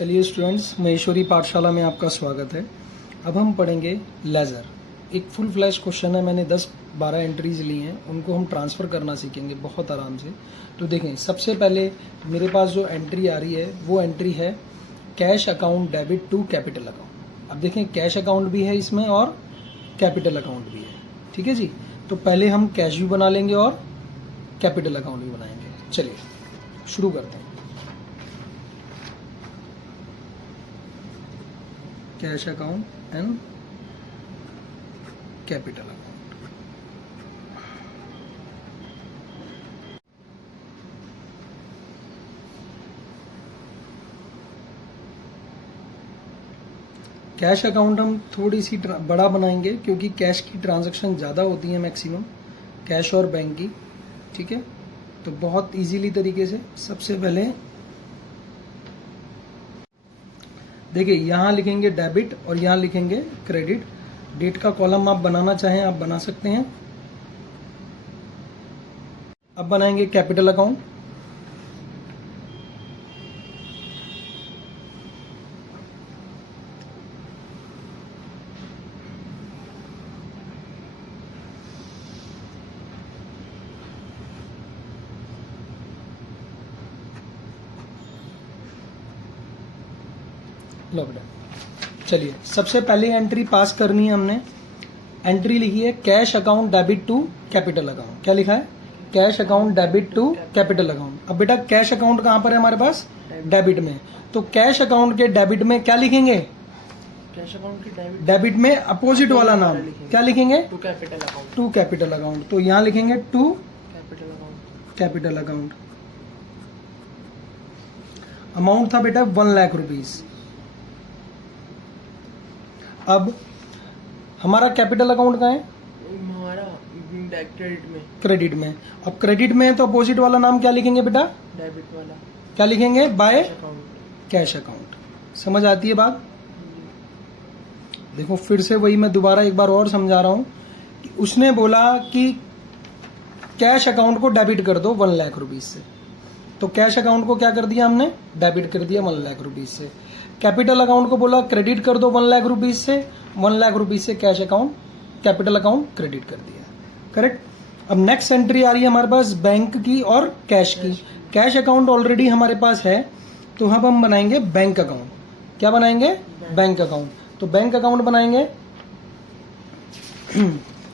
चलिए स्टूडेंट्स, महेश्वरी पाठशाला में आपका स्वागत है। अब हम पढ़ेंगे लेजर। एक फुल फ्लैश क्वेश्चन है, मैंने 10-12 एंट्रीज ली हैं, उनको हम ट्रांसफ़र करना सीखेंगे बहुत आराम से। तो देखें, सबसे पहले मेरे पास जो एंट्री आ रही है वो एंट्री है cash account debit to capital account. अब देखें, कैश अकाउंट भी है इसमें और कैपिटल अकाउंट भी है। ठीक है जी। तो पहले हम कैश भी बना लेंगे और कैपिटल अकाउंट भी बनाएंगे। चलिए शुरू करते हैं। Cash account and capital account. Cash account हम थोड़ी सी बड़ा बनाएंगे क्योंकि कैश की ट्रांजैक्शन ज़्यादा होती है मैक्सिमम, कैश और बैंक की। ठीक है, तो बहुत इजीली तरीके से सबसे पहले देखिए, यहाँ लिखेंगे डेबिट और यहाँ लिखेंगे क्रेडिट। डेट का कॉलम आप बनाना चाहें आप बना सकते हैं। अब बनाएंगे कैपिटल अकाउंट। लॉकडाउन। चलिए, सबसे पहले एंट्री पास करनी है हमने। एंट्री लिखी है cash account debit to capital account. क्या लिखा है? Cash account debit to capital account. अब बेटा, कैश अकाउंट कहां पर है हमारे पास? डेबिट में। तो कैश अकाउंट के डेबिट में क्या लिखेंगे? कैश अकाउंट की डेबिट में अपोजिट वाला नाम क्या लिखेंगे? To capital account. To capital account. तो यहाँ लिखेंगे to capital account. Capital account. Amount था बेटा 1 लाख रुपीज। अब हमारा कैपिटल अकाउंट कहाँ है? हमारा क्रेडिट में। क्रेडिट में। अब क्रेडिट में है तो अपोजिट वाला नाम क्या लिखेंगे बेटा? डेबिट वाला क्या लिखेंगे? Bye account. Cash account. समझ आती है बात? देखो, फिर से वही मैं दोबारा एक बार और समझा रहा हूं कि उसने बोला कि कैश अकाउंट को डेबिट कर दो 1 लाख रुपीज से, तो कैश अकाउंट को क्या कर दिया हमने? डेबिट कर दिया 1 लाख रुपीज से। कैपिटल अकाउंट को बोला क्रेडिट कर दो 1 लाख रुपीज से, 1 लाख रुपीज से cash account capital account credit कर दिया। करेक्ट। अब नेक्स्ट एंट्री आ रही है हमारे पास बैंक की और कैश की। कैश अकाउंट ऑलरेडी हमारे पास है, तो अब हम बनाएंगे बैंक अकाउंट। क्या बनाएंगे? Bank account. तो बैंक अकाउंट बनाएंगे।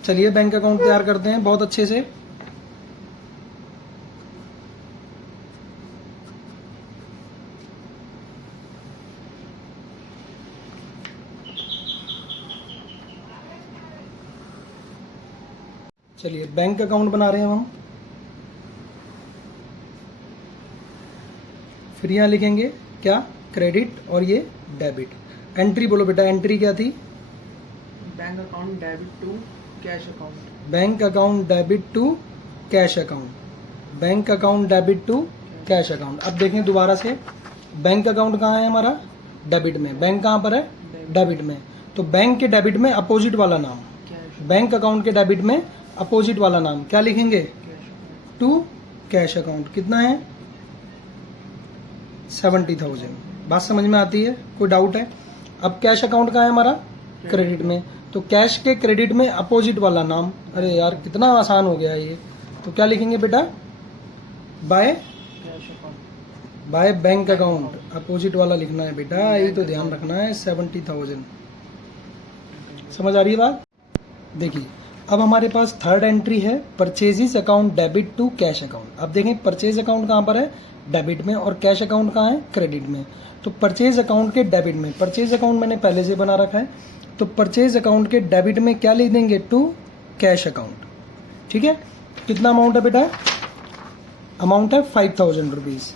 चलिए बैंक अकाउंट तैयार करते हैं बहुत अच्छे से। चलिए बैंक अकाउंट बना रहे हैं हम। फिर यहाँ लिखेंगे क्या? क्रेडिट और ये डेबिट। एंट्री बोलो बेटा, एंट्री क्या थी? Bank account debit to cash account. Bank account debit to cash account. Bank account debit to cash account. अब देखें दोबारा से, बैंक अकाउंट कहाँ है हमारा? डेबिट में। बैंक कहाँ पर है? डेबिट में। तो बैंक के डेबिट में अपोजिट वाला नाम, बैंक अकाउंट के डेबिट में अपोजिट वाला नाम क्या लिखेंगे? To cash account. कितना है? 70,000। बात समझ में आती है? कोई डाउट है? अब कैश अकाउंट कहाँ है हमारा? क्रेडिट में। तो कैश के क्रेडिट में अपोजिट वाला नाम, अरे यार कितना आसान हो गया ये। तो क्या लिखेंगे बेटा? Bye cash account. By bank account. Opposite वाला लिखना है बेटा, ये तो ध्यान रखना है। 70,000। समझ आ रही है बात? देखिए, अब हमारे पास थर्ड एंट्री है purchases account debit to cash account. अब देखें, परचेज अकाउंट कहाँ पर है? डेबिट में। और कैश अकाउंट कहाँ है? क्रेडिट में। तो परचेज अकाउंट के डेबिट में, परचेज अकाउंट मैंने पहले से बना रखा है, तो परचेज अकाउंट के डेबिट में क्या लिख देंगे? To cash account. ठीक है। कितना अमाउंट है बेटा? अमाउंट है 5,000 रुपीज।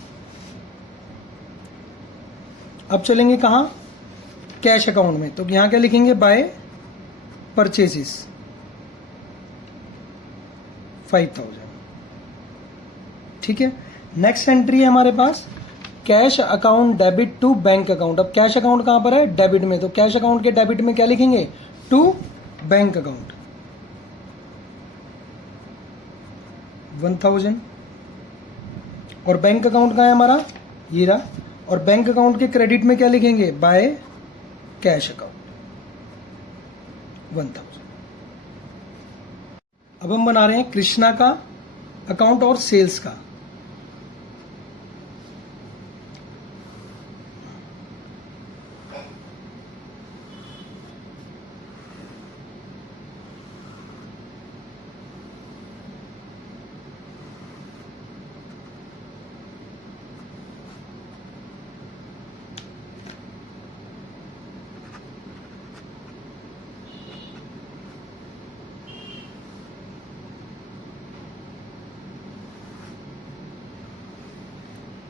अब चलेंगे कहाँ? कैश अकाउंट में। तो यहाँ क्या लिखेंगे? By purchases 5,000। ठीक है। नेक्स्ट एंट्री है हमारे पास cash account debit to bank account. अब कैश अकाउंट कहां पर है? डेबिट में। तो कैश अकाउंट के डेबिट में क्या लिखेंगे? To bank account 1,000। और बैंक अकाउंट कहां है हमारा? ये रहा। और बैंक अकाउंट के क्रेडिट में क्या लिखेंगे? By cash account 1000। अब हम बना रहे हैं कृष्णा का अकाउंट और सेल्स का।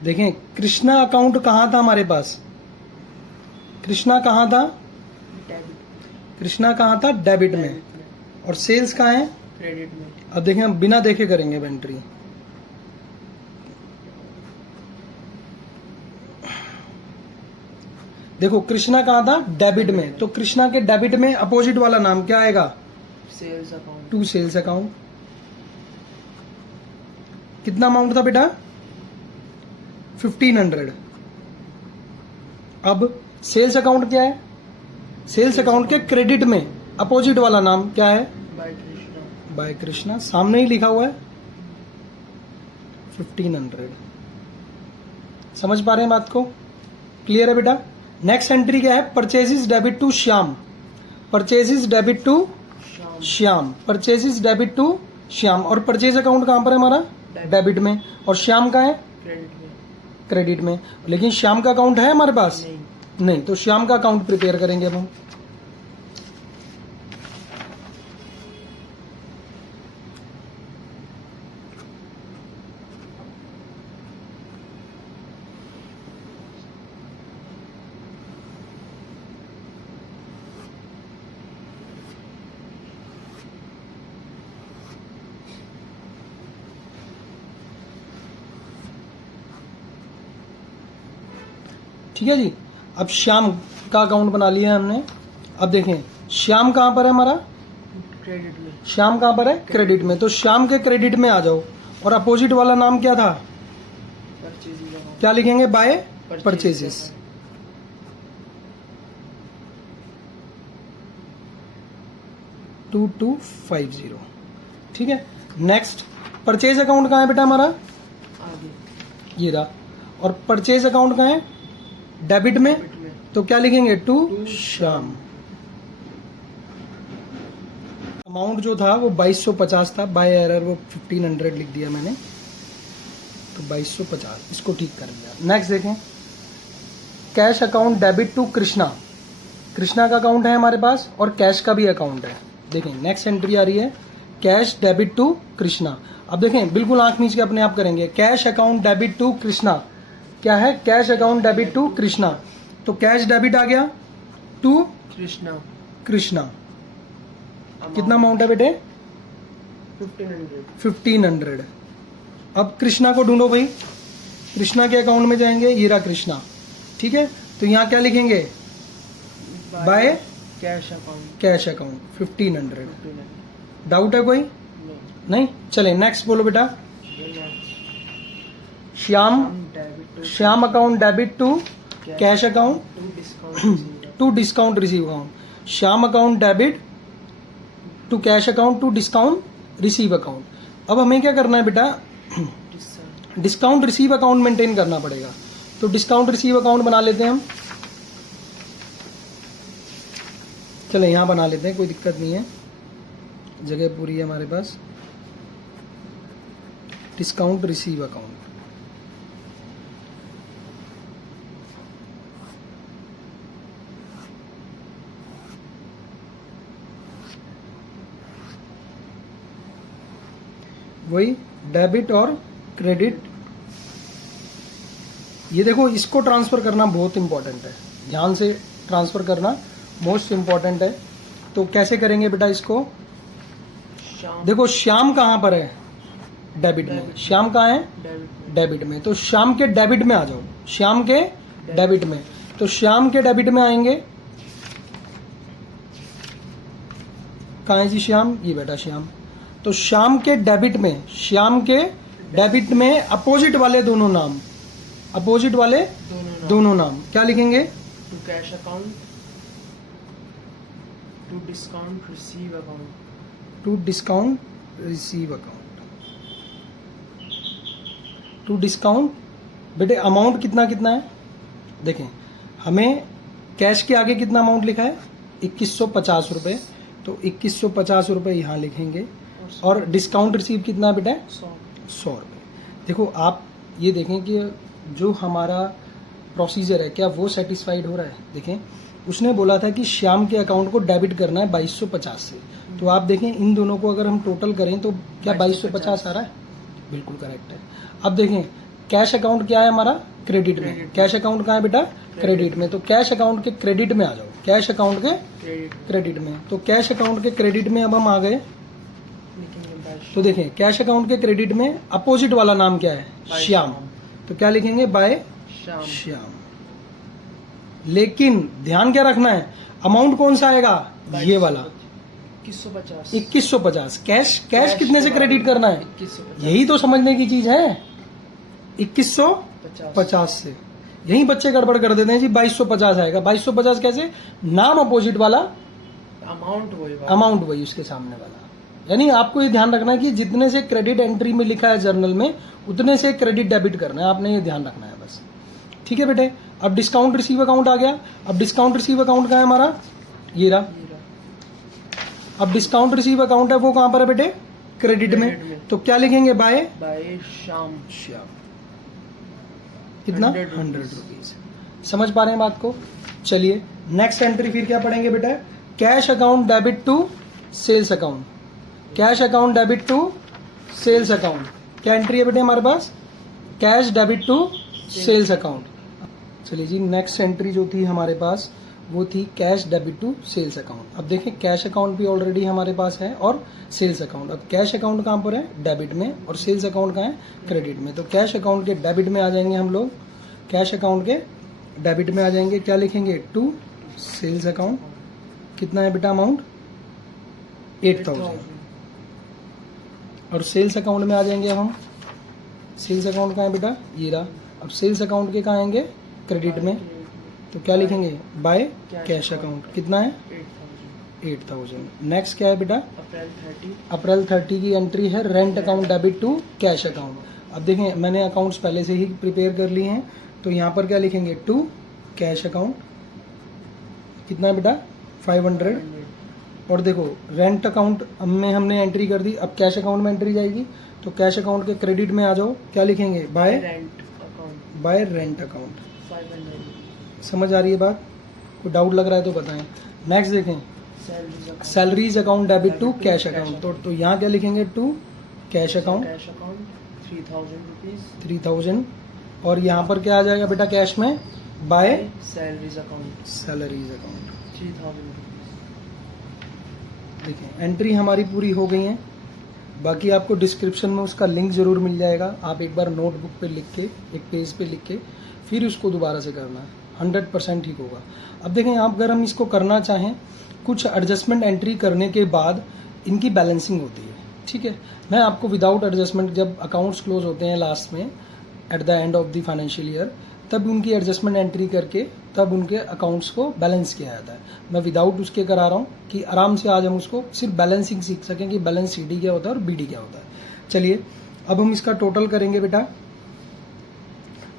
देखें कृष्णा अकाउंट कहां था हमारे पास? कृष्णा कहां था? डेबिट कृष्णा कहां था? डेबिट में। में और सेल्स कहां है? क्रेडिट में अब देखें हम बिना देखे करेंगे एंट्री। देखो कृष्णा कहां था? डेबिट में। तो कृष्णा के डेबिट में अपोजिट वाला नाम क्या आएगा? Sales account to sales account. कितना अमाउंट था बेटा? 1500। अब सेल्स अकाउंट क्या है? सेल्स अकाउंट के क्रेडिट में अपोजिट वाला नाम क्या है? By Krishna by Krishna. सामने ही लिखा हुआ है 1500। समझ पा रहे हैं बात को? क्लियर है बेटा? नेक्स्ट एंट्री क्या है? Purchases debit to Shyam. Purchases debit to शाम Shyam. Purchases debit to Shyam. और परचेज अकाउंट कहां पर है हमारा? डेबिट में। और श्याम का है? क्रेडिट में क्रेडिट में। लेकिन श्याम का अकाउंट है हमारे पास? नहीं नहीं। तो श्याम का अकाउंट प्रिपेयर करेंगे अब हम। ठीक है जी। अब श्याम का अकाउंट बना लिया हमने। अब देखें श्याम कहां पर है हमारा? क्रेडिट में श्याम कहां पर है? क्रेडिट में। तो श्याम के क्रेडिट में आ जाओ। और अपोजिट वाला नाम क्या था? परचेजिंग अकाउंट क्या लिखेंगे? By purchases. 2250। ठीक है। नेक्स्ट परचेज अकाउंट कहां है बेटा हमारा? आगे ये रहा। और परचेज अकाउंट कहां है? डेबिट में। डेबिट में तो क्या लिखेंगे? टू श्याम। अमाउंट जो था वो 2250 था। बाय एरर वो 1500 लिख दिया मैंने। तो 2250 इसको ठीक कर दिया। नेक्स्ट देखें cash account debit to Krishna. Krishna का अकाउंट है हमारे पास और कैश का भी अकाउंट है। देखें नेक्स्ट एंट्री आ रही है कैश डेबिट टू कृष्णा। अब देखें बिल्कुल आंख मीच के अपने आप करेंगे। Cash account debit to Krishna क्या है? Cash account debit to Krishna. तो कैश डेबिट आ गया टू कृष्णा कृष्णा। कितना अमाउंट है बेटे? 1500 1500। अब कृष्णा को ढूंढो भाई। कृष्णा के अकाउंट में जाएंगे। ये रहा कृष्णा। ठीक है। तो यहाँ क्या लिखेंगे? By cash account cash account 1500। 1500 doubt है कोई? नहीं। चले नेक्स्ट बोलो बेटा। Shyam debit to Shyam account debit to cash account to discount to discount receive account. Shyam account debit to cash account to discount receive account. अब हमें क्या करना है बेटा? डिस्काउंट रिसीव अकाउंट मेंटेन करना पड़ेगा। तो डिस्काउंट रिसीव अकाउंट बना लेते हैं हम। चले यहां बना लेते हैं, कोई दिक्कत नहीं है, जगह पूरी है हमारे पास। Discount receive account. वही डेबिट और क्रेडिट। ये देखो इसको ट्रांसफर करना बहुत इंपॉर्टेंट है, ध्यान से ट्रांसफर करना मोस्ट इंपॉर्टेंट है। तो कैसे करेंगे बेटा इसको? शाम देखो श्याम कहां पर है? डेबिट में। श्याम कहां है? डेबिट डेबिट में। तो श्याम के डेबिट में आ जाओ। श्याम के डेबिट में। तो श्याम के डेबिट में आएंगे। कहां है जी श्याम? ये बेटा श्याम। तो श्याम के डेबिट में, श्याम के डेबिट में अपोजिट वाले दोनों नाम, अपोजिट वाले दोनों नाम क्या लिखेंगे? To cash account, to discount receive account, to discount receive account. To discount बेटे अमाउंट कितना कितना है देखें, हमें कैश के आगे कितना अमाउंट लिखा है 2150 रुपये, तो 2150 रुपये यहाँ लिखेंगे। और डिस्काउंट रिसीव कितना है बेटा? 100 रुपये। देखो आप ये देखें कि जो हमारा प्रोसीजर है क्या वो सेटिस्फाइड हो रहा है। देखें उसने बोला था कि श्याम के अकाउंट को डेबिट करना है 2250 से, तो आप देखें इन दोनों को अगर हम टोटल करें तो क्या 2250 आ रहा है? बिल्कुल करेक्ट है। अब देखें कैश अकाउंट क्या है हमारा? क्रेडिट में। कैश अकाउंट कहाँ है बेटा? क्रेडिट में। तो कैश अकाउंट के क्रेडिट में आ जाओ, कैश अकाउंट के क्रेडिट में। तो कैश अकाउंट के क्रेडिट में अब हम आ गए। तो देखें कैश अकाउंट के क्रेडिट में अपोजिट वाला नाम क्या है? श्याम। तो क्या लिखेंगे? बाय श्याम। लेकिन ध्यान क्या रखना है, अमाउंट कौन सा आएगा? ये वाला 2150। कैश कितने से क्रेडिट करना है? यही तो समझने की चीज है। 2150 से। यही बच्चे गड़बड़ कर देते हैं जी 2250 आएगा। 2250 कैसे? नाम अपोजिट वाला, अमाउंट वही उसके सामने वाला। यानी आपको ये ध्यान रखना है कि जितने से क्रेडिट एंट्री में लिखा है जर्नल में उतने से क्रेडिट डेबिट करना है, आपने ये ध्यान रखना है बस। ठीक है बेटे। अब डिस्काउंट रिसीव अकाउंट आ गया। अब डिस्काउंट रिसीव अकाउंट का है हमारा ये रहा। अब डिस्काउंट रिसीव अकाउंट है वो कहां पर है बेटे? क्रेडिट में। तो क्या लिखेंगे? बाय श्याम। कितना? 100 रुपीज। समझ पा रहे हैं बात को? चलिए नेक्स्ट एंट्री फिर क्या पढ़ेंगे बेटा? Cash account debit to sales account. Cash account debit to sales account. क्या एंट्री है बेटे हमारे पास? Cash debit to sales account. चलिए जी नेक्स्ट एंट्री जो थी हमारे पास वो थी cash debit to sales account. अब देखें कैश अकाउंट भी ऑलरेडी हमारे पास है और सेल्स अकाउंट। अब कैश अकाउंट कहाँ पर है? डेबिट में। और सेल्स अकाउंट कहाँ है? क्रेडिट में। तो कैश अकाउंट के डेबिट में आ जाएंगे हम लोग। कैश अकाउंट के डेबिट में आ जाएंगे। क्या लिखेंगे? To sales account. कितना है बेटा अमाउंट? 8000। और सेल्स अकाउंट में आ जाएंगे अब हम। सेल्स अकाउंट कहाँ है बेटा? ये रहा। अब सेल्स अकाउंट के कहाँ आएंगे? क्रेडिट में। तो क्या लिखेंगे? By cash account. कितना है? 8000। नेक्स्ट क्या है बेटा? अप्रैल 30 की एंट्री है rent account debit to cash account. अब देखें मैंने अकाउंट्स पहले से ही प्रिपेयर कर लिए हैं, तो यहाँ पर क्या लिखेंगे? To cash account. कितना है बेटा? 500। और देखो रेंट अकाउंट में हमने एंट्री कर दी, अब कैश अकाउंट में एंट्री जाएगी। तो कैश अकाउंट के क्रेडिट में आ जाओ। क्या लिखेंगे? Bye rent account. समझ आ रही है बात? कोई डाउट लग रहा है तो बताएं। नेक्स्ट देखें salaries account debit to cash account. तो यहाँ क्या लिखेंगे? To cash account 3000। और यहाँ पर क्या आ जाएगा बेटा कैश में? By salaries account 3000। देखिए एंट्री हमारी पूरी हो गई है। बाकी आपको डिस्क्रिप्शन में उसका लिंक जरूर मिल जाएगा। आप एक बार नोटबुक पे लिख के, एक पेज पे लिख के फिर उसको दोबारा से करना, 100% ठीक होगा। अब देखें आप अगर हम इसको करना चाहें, कुछ एडजस्टमेंट एंट्री करने के बाद इनकी बैलेंसिंग होती है। ठीक है, मैं आपको विदाउट एडजस्टमेंट जब अकाउंट्स क्लोज होते हैं लास्ट में at the end of the financial year, तब उनकी एडजस्टमेंट एंट्री करके तब उनके अकाउंट्स को बैलेंस किया जाता है। मैं विदाउट उसके करा रहा हूँ कि आराम से आज हम उसको सिर्फ बैलेंसिंग सीख सकें कि बैलेंस सीडी क्या होता है और बीडी क्या होता है। चलिए अब हम इसका टोटल करेंगे बेटा।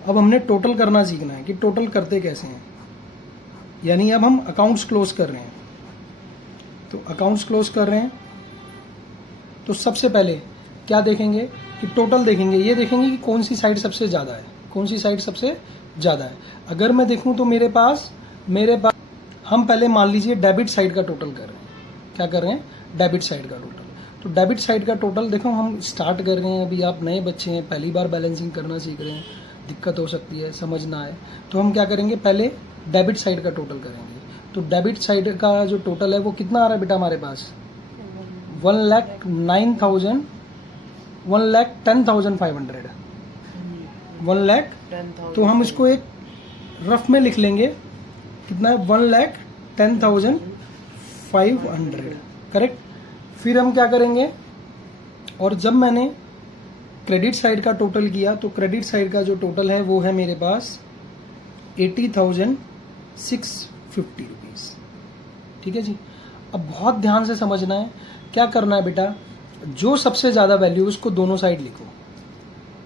अब हमने टोटल करना सीखना है कि टोटल करते कैसे हैं, यानी अब हम अकाउंट्स क्लोज कर रहे हैं। तो अकाउंट्स क्लोज कर रहे हैं तो सबसे पहले क्या देखेंगे कि टोटल देखेंगे, ये देखेंगे कि कौन सी साइड सबसे ज़्यादा है, कौन सी साइड सबसे ज़्यादा है। अगर मैं देखूं तो मेरे पास हम पहले मान लीजिए डेबिट साइड का टोटल कर रहे हैं। क्या कर रहे हैं? डेबिट साइड का टोटल। तो डेबिट साइड का टोटल देखो हम स्टार्ट कर रहे हैं, अभी आप नए बच्चे हैं, पहली बार बैलेंसिंग करना सीख रहे हैं, दिक्कत हो सकती है, समझ ना आए, तो हम क्या करेंगे पहले डेबिट साइड का टोटल करेंगे। तो डेबिट साइड का जो टोटल है वो कितना आ रहा है बेटा हमारे पास? 1,10,500 1,10,000। तो हम इसको एक रफ में लिख लेंगे, कितना है? 1,10,500। करेक्ट। फिर हम क्या करेंगे, और जब मैंने क्रेडिट साइड का टोटल किया तो क्रेडिट साइड का जो टोटल है वो है मेरे पास 80,650 रुपीज़। ठीक है जी। अब बहुत ध्यान से समझना है, क्या करना है बेटा, जो सबसे ज़्यादा वैल्यू उसको दोनों साइड लिखो,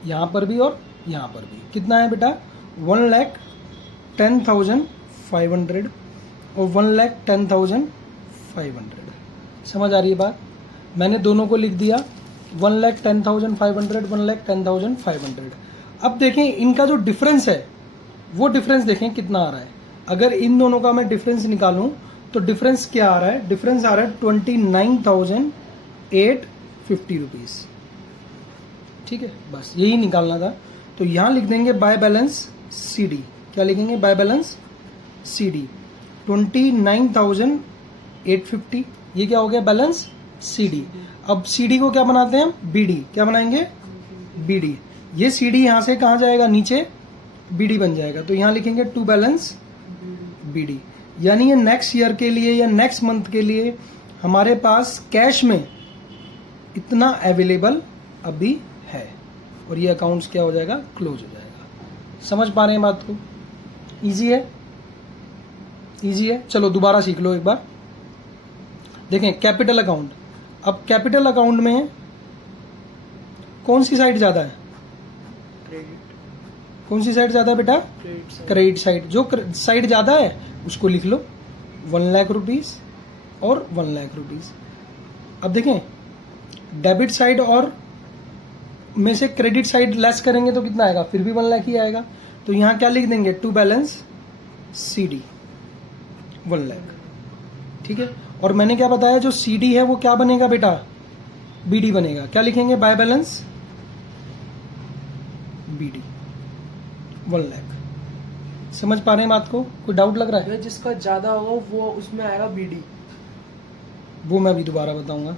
यहाँ पर भी और यहाँ पर भी। कितना है बेटा, 1,10,500 और 1,10,500। समझ आ रही है बात? मैंने दोनों को लिख दिया, 1,10,500, 1,10,500। अब देखें इनका जो डिफरेंस है वो डिफरेंस देखें कितना आ रहा है। अगर इन दोनों का मैं डिफरेंस निकालूं तो डिफरेंस क्या आ रहा है, डिफरेंस आ रहा है 29,850 रुपीज़। ठीक है, बस यही निकालना था। तो यहाँ लिख देंगे बाय बैलेंस CD। क्या लिखेंगे, बाय बैलेंस CD 29,850। ये क्या हो गया, बैलेंस CD। अब CD को क्या बनाते हैं हम, BD। क्या बनाएंगे, BD। ये CD यहाँ से कहाँ जाएगा, नीचे BD बन जाएगा। तो यहाँ लिखेंगे टू बैलेंस BD। यानी ये नेक्स्ट ईयर के लिए या नेक्स्ट मंथ के लिए हमारे पास कैश में इतना अवेलेबल अभी है और ये अकाउंट्स क्या हो जाएगा, क्लोज हो जाएगा। समझ पा रहे हैं बात को? इजी है, इजी है। चलो दोबारा सीख लो एक बार। देखें कैपिटल अकाउंट। अब कैपिटल अकाउंट में कौन सी साइड ज्यादा है, क्रेडिट, कौन सी साइड ज्यादा है बेटा, क्रेडिट साइड। जो साइड ज्यादा है उसको लिख लो 1 लाख रुपीज और 1 लाख रुपीज। अब देखें डेबिट साइड और में से क्रेडिट साइड लेस करेंगे तो कितना आएगा, फिर भी 1 लाख ही आएगा। तो यहाँ क्या लिख देंगे, टू बैलेंस CD 1 लाख। ठीक है, और मैंने क्या बताया, जो CD है वो क्या बनेगा बेटा, BD बनेगा। क्या लिखेंगे, बाय बैलेंस BD 1 लाख। समझ पा रहे हैं बात को? कोई डाउट लग रहा है? जिसका ज्यादा होगा वो उसमें आएगा BD। वो मैं अभी दोबारा बताऊंगा।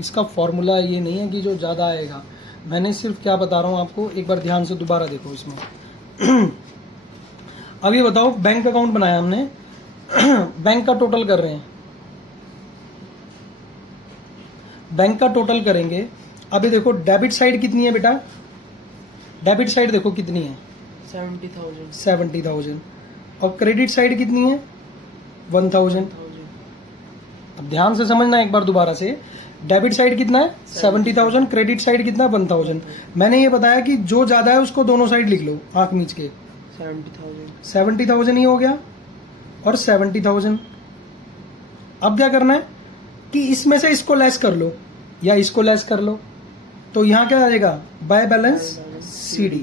इसका फॉर्मूला ये नहीं है कि जो ज़्यादा आएगा, मैंने सिर्फ क्या बता रहा हूँ आपको, एक बार ध्यान से दोबारा देखो इसमें। अब ये बताओ, बैंक अकाउंट बनाया हमने, बैंक का टोटल कर रहे हैं, बैंक का टोटल करेंगे। अभी देखो डेबिट साइड कितनी है बेटा, डेबिट साइड देखो कितनी है, 70,000 और क्रेडिट साइड कितनी है, 1,000। अब ध्यान से समझना एक बार दोबारा से, डेबिट साइड कितना है 70,000, क्रेडिट साइड कितना है 1,000। मैंने ये बताया कि जो ज्यादा है उसको दोनों साइड लिख लो, आंख मीच के। 70,000 ही हो गया और 70,000। अब क्या करना है कि इसमें से इसको लेस कर लो या इसको लेस कर लो, तो यहां क्या आ जाएगा, बाय बैलेंस CD।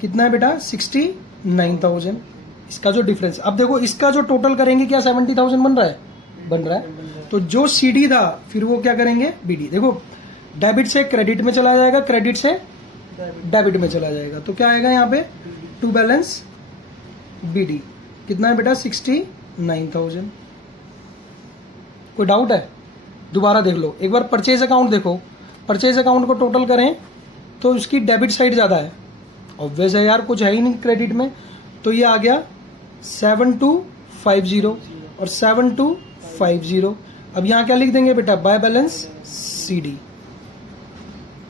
कितना है बेटा, 69,000। इसका जो डिफरेंस, अब देखो इसका जो टोटल करेंगे क्या 70,000 बन रहा है, बन रहा है। तो जो CD था फिर वो क्या करेंगे, BD। देखो डेबिट से क्रेडिट में चला जाएगा, क्रेडिट से डेबिट में चला जाएगा। तो क्या आएगा यहाँ पे, टू बैलेंस BD। कितना है बेटा, 69,000। कोई डाउट है? दोबारा देख लो एक बार। परचेज अकाउंट देखो, परचेज अकाउंट को टोटल करें तो उसकी डेबिट साइड ज्यादा है, ऑब्वियस है यार, कुछ है ही नहीं क्रेडिट में। तो ये आ गया 7250 और 7250। अब यहाँ क्या लिख देंगे बेटा, बाय बैलेंस CD।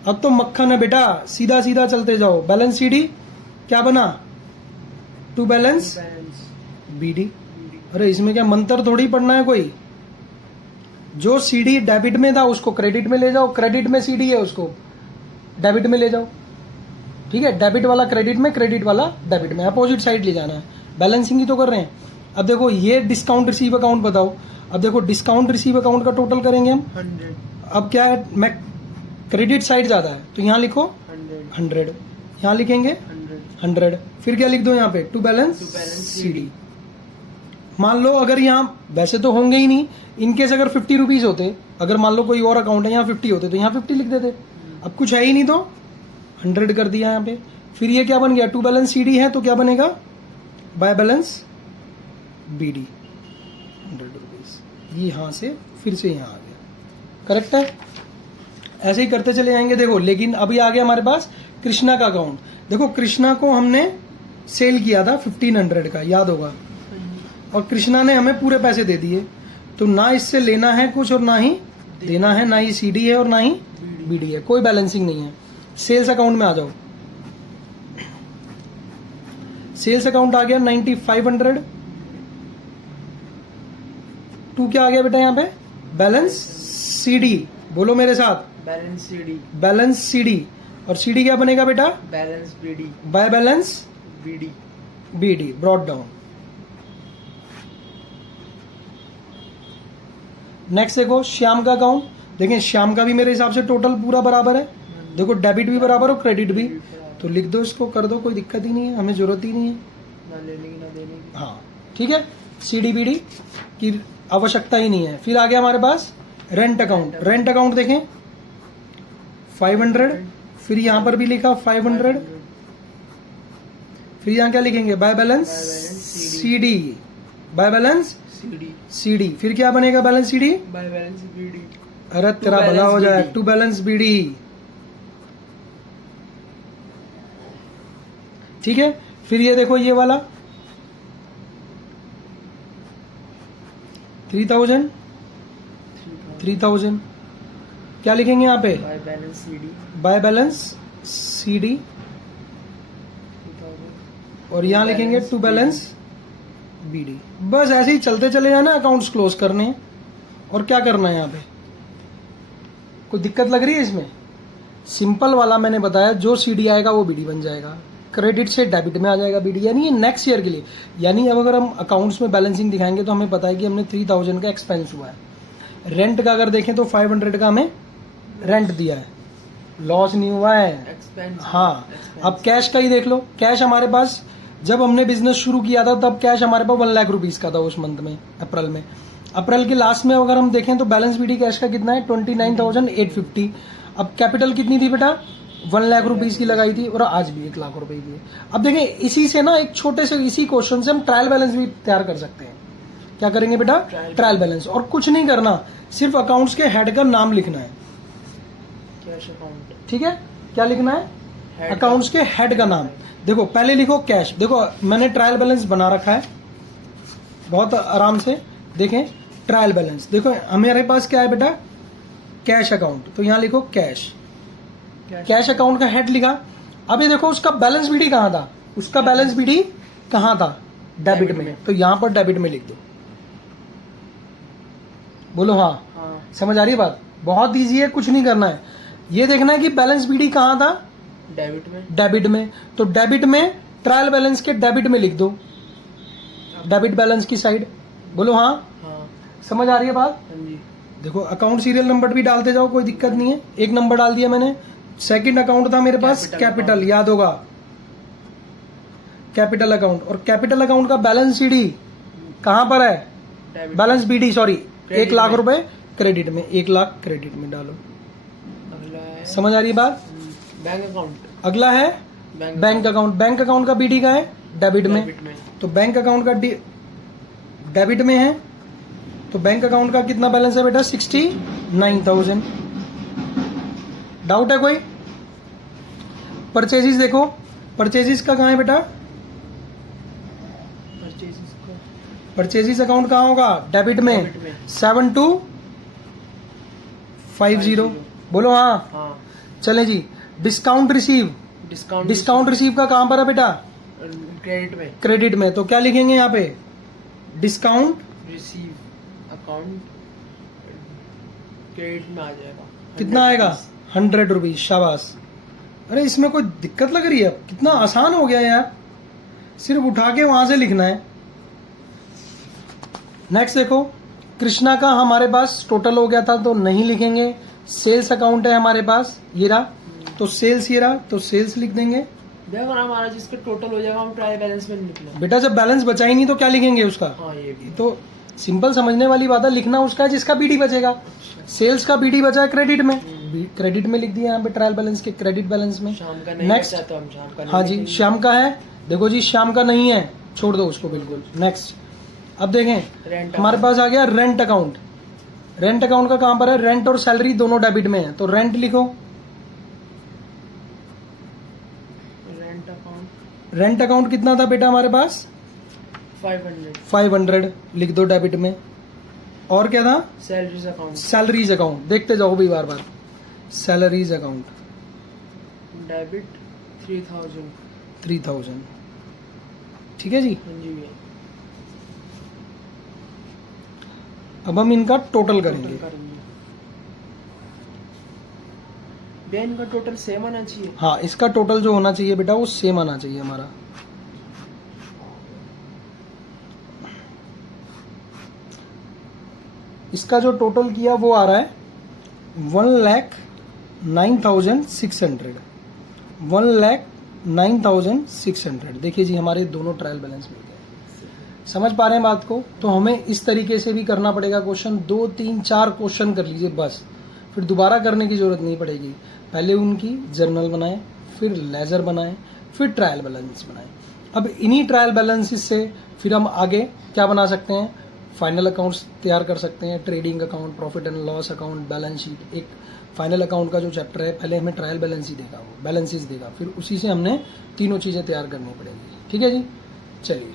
अब तो मक्खन है बेटा, सीधा सीधा चलते जाओ। बैलेंस CD क्या बना, टू बैलेंस BD। अरे इसमें क्या मंत्र थोड़ी पढ़ना है कोई, जो CD डेबिट में था उसको क्रेडिट में ले जाओ, क्रेडिट में CD है उसको डेबिट में ले जाओ। ठीक है, डेबिट वाला क्रेडिट में, क्रेडिट वाला डेबिट में, अपोजिट साइड ले जाना है। बैलेंसिंग ही तो कर रहे हैं। अब देखो ये डिस्काउंट रिसीव अकाउंट बताओ। अब देखो डिस्काउंट रिसीव अकाउंट का टोटल करेंगे हम 100। अब क्या है, मैं क्रेडिट साइड ज्यादा है तो यहाँ लिखो 100, यहाँ लिखेंगे 100। फिर क्या लिख दो यहाँ पे, टू बैलेंस CD। मान लो अगर यहाँ, वैसे तो होंगे ही नहीं, इनकेस अगर 50 रुपीज होते, अगर मान लो कोई और अकाउंट है यहाँ 50 होते तो यहाँ 50 लिख देते। अब कुछ है ही नहीं तो 100 कर दिया यहाँ पे। फिर ये क्या बन गया, टू बैलेंस CD है तो क्या बनेगा, बाय बैलेंस BD 100 रुपीज। ये यहाँ से फिर से यहाँ आ गया, करेक्ट है। ऐसे ही करते चले जाएंगे। देखो लेकिन अभी आ गया हमारे पास कृष्णा का अकाउंट। देखो कृष्णा को हमने सेल किया था 1500 का, याद होगा, और कृष्णा ने हमें पूरे पैसे दे दिए। तो ना इससे लेना है कुछ और ना ही देना है, ना ही CD है और ना ही BD है, कोई बैलेंसिंग नहीं है। सेल्स अकाउंट में आ जाओ। सेल्स अकाउंट आ गया 9500। टू क्या आ गया बेटा यहाँ पे? Balance CD. बोलो मेरे साथ, बैलेंस सीडी, बैलेंस सीडी। और सीडी क्या बनेगा बेटा? Balance BD, by balance BD. BD, brought down. Next देखो श्याम का अकाउंट। देखें श्याम का भी मेरे हिसाब से टोटल पूरा बराबर है। देखो डेबिट भी बराबर और क्रेडिट भी, तो लिख दो इसको, कर दो, कोई दिक्कत ही नहीं है, हमें जरूरत ही नहीं है। ना लेने की ना देने की। हाँ ठीक है, सीडी बीडी की आवश्यकता ही नहीं है। फिर आ गया हमारे पास रेंट अकाउंट। रेंट अकाउंट देखें 500, फिर यहाँ पर भी लिखा 500, फिर यहाँ क्या लिखेंगे? By balance CD, by balance CD, CD. फिर क्या बनेगा? Balance CD. By balance BD. अरे तेरा भला हो जाए, BD। To balance BD. ठीक है, फिर ये देखो ये वाला 3000, 3000 क्या लिखेंगे यहाँ पे? Bye balance CD, by balance CD, 2000। और यहाँ लिखेंगे टू बैलेंस बीडी। बस ऐसे ही चलते चले जाना, अकाउंट्स क्लोज करने हैं। और क्या करना है यहाँ पे? कोई दिक्कत लग रही है इसमें? सिंपल वाला मैंने बताया, जो सीडी आएगा वो बीडी बन जाएगा, क्रेडिट से डेबिट में आ जाएगा बीडी। यानी ये नेक्स्ट ईयर के लिए, यानी अब अगर हम अकाउंट्स में बैलेंसिंग दिखाएंगे तो हमें पता है कि हमने 3000 का एक्सपेंस हुआ है। रेंट का अगर देखें तो 500 का हमें रेंट दिया है, लॉस नहीं हुआ है। एक्सपेंस। हाँ, अब कैश का ही देख लो। कैश हमारे पास जब हमने बिजनेस शुरू किया था तब कैश हमारे पास 1 लाख रुपीज का था उस मंथ में, अप्रैल में। अप्रैल के लास्ट में अगर हम देखें तो बैलेंस बीडी कैश का कितना है? 29,850। अब कैपिटल कितनी थी बेटा? 1 लाख रुपीज की लगाई थी, और आज भी 1 लाख रुपए की है। अब देखें, इसी से ना एक छोटे से इसी क्वेश्चन से हम ट्रायल बैलेंस भी तैयार कर सकते हैं। क्या करेंगे बेटा? Trial balance. और कुछ नहीं करना, सिर्फ अकाउंट्स के हेड का नाम लिखना है। Cash account. ठीक है, क्या लिखना है? Head अकाउंट्स के हेड का नाम। देखो पहले लिखो कैश। देखो मैंने ट्रायल बैलेंस बना रखा है बहुत आराम से। देखें ट्रायल बैलेंस, देखो हमारे पास क्या है बेटा? Cash account. तो यहाँ लिखो कैश, कैश अकाउंट का हेड लिखा। अब ये देखो उसका बैलेंस बीडी कहाँ था? उसका बैलेंस बीडी कहाँ था? डेबिट में। तो यहाँ पर डेबिट में लिख दो। बोलो हाँ, हाँ। समझ आ रही है बात? बहुत इजी है, कुछ नहीं करना है। ये देखना है कि बैलेंस बीडी कहाँ था? डेबिट में। डेबिट में। तो डेबिट में ट्रायल बैलेंस के डेबिट में लिख दो, डेबिट बैलेंस की साइड। बोलो हाँ, हाँ। समझ आ रही है बात? हाँ जी। देखो अकाउंट सीरियल नंबर भी डालते जाओ, कोई दिक्कत नहीं है। एक नंबर डाल दिया मैंने। सेकंड अकाउंट था मेरे पास कैपिटल, याद होगा, कैपिटल अकाउंट। और कैपिटल अकाउंट का बैलेंस सीडी कहां पर है? Debit. Balance BD, sorry, 1 lakh में। रुपए क्रेडिट में, 1 लाख क्रेडिट में डालो। अगला है समझ आ रही है बात? Bank account. अगला है बैंक अकाउंट। बैंक अकाउंट का बीडी का है? डेबिट में। डेबिट में। तो बैंक अकाउंट का डेबिट में है, तो बैंक अकाउंट का कितना बैलेंस है बेटा? 69,000। डाउट है कोई? परचेजिस देखो, परचेजिस का कहाँ है बेटा? परचेजेस को। परचेजिस अकाउंट कहाँ होगा? डेबिट में। डेबिट में। 7250। बोलो हाँ। हाँ। चले जी, discount receive. Discount. Discount receive का कहाँ पर है बेटा? क्रेडिट में। क्रेडिट में। तो क्या लिखेंगे यहाँ पे? डिस्काउंट रिसीव अकाउंट क्रेडिट में आ जाएगा। कितना आएगा? 100 रुपीज। शाबाश। अरे इसमें कोई दिक्कत लग रही है? कितना आसान हो गया यार, सिर्फ उठा के वहां से लिखना है। नेक्स्ट देखो, कृष्णा का हमारे पास टोटल हो गया था तो नहीं लिखेंगे। सेल्स अकाउंट है हमारे पास, ये रहा, तो सेल्स ये रहा, तो सेल्स लिख देंगे। देखो ना हमारा जिसका टोटल हो जाएगा हम ट्रायल बैलेंस में निकले। बेटा जब बैलेंस बचा ही नहीं तो क्या लिखेंगे उसका? हाँ ये भी। तो सिंपल समझने वाली बात है, लिखना उसका है जिसका बीडी बचेगा। सेल्स का बीडी बचा है क्रेडिट में, क्रेडिट में लिख दिया यहाँ पे ट्रायल बैलेंस के क्रेडिट बैलेंस में। शाम का नहीं नेक्स्ट, बचा तो हम शाम का नहीं हाँ जी लिखेंगे। श्याम का है। देखो जी श्याम का नहीं है, छोड़ दो उसको बिल्कुल। नेक्स्ट, अब देखें रेंट हमारे पास आ गया रेंट अकाउंट। रेंट अकाउंट का कहां पर है? रेंट और सैलरी दोनों डेबिट में है, तो रेंट लिखो। रेंट अकाउंट रेंट अकाउंट कितना था बेटा हमारे पास? 500। 500 लिख दो डेबिट में। और क्या था? Salaries account salaries account. देखते जाओ भी बार बार। Salaries account debit 3000। 3000। ठीक है जी। हाँ जी भैया। अब हम इनका टोटल करेंगे। टोटल करेंगे भैया, इनका टोटल सेम आना चाहिए। हाँ, इसका टोटल जो होना चाहिए बेटा वो सेम आना चाहिए हमारा। इसका जो टोटल किया वो आ रहा है 1,09,600। 1,09,600। देखिए जी, हमारे दोनों ट्रायल बैलेंस मिल गए। समझ पा रहे हैं बात को? तो हमें इस तरीके से भी करना पड़ेगा क्वेश्चन। 2, 3, 4 क्वेश्चन कर लीजिए बस, फिर दोबारा करने की जरूरत नहीं पड़ेगी। पहले उनकी जर्नल बनाएं, फिर लेजर बनाएं, फिर ट्रायल बैलेंस बनाएं। अब इन्हीं ट्रायल बैलेंसेस से फिर हम आगे क्या बना सकते हैं? फाइनल अकाउंट्स तैयार कर सकते हैं, trading account, profit and loss account, balance sheet. एक फाइनल अकाउंट का जो चैप्टर है, पहले हमें ट्रायल बैलेंस ही देगा, वो बैलेंसेस देगा, फिर उसी से हमने तीनों चीज़ें तैयार करनी पड़ेगी। ठीक है जी, चलिए।